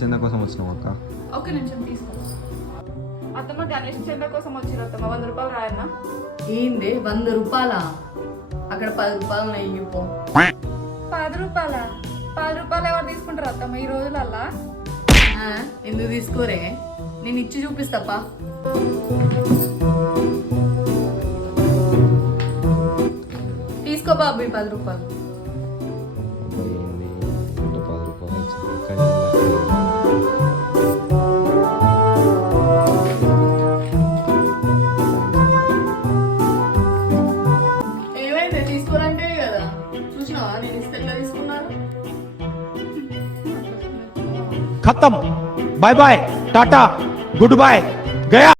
చందా కోసం వచ్చినావు అక్క. ఒక నిమిషం తీసుకో. అత్తమ్మ గణేష్ చందా కోసం వచ్చిన అత్తమ్మ 100 రూపాయలు రాయన్నా. ఏంది 100 రూపాయలా? అక్కడ 10 రూపాయలు ఉన్నాయి. 10 రూపాయలా? 10 రూపాయలు ఎవరు తీసుకుంటారు అత్తమ్మ ఈ రోజులల్లా? ఎందుకు తీసుకోరే, నేను ఇచ్చి చూపిస్తాపా. తీసుకో బాబు 10 రూపాయలు. ఏంది 10 రూపాయలు వచ్చింది. ఏమైంది తీసుకోరంటే కదా, చూసినావా నేను ఇస్తే ఎట్లా తీసుకున్నాను. खत्म, bye bye, tata, goodbye, गया।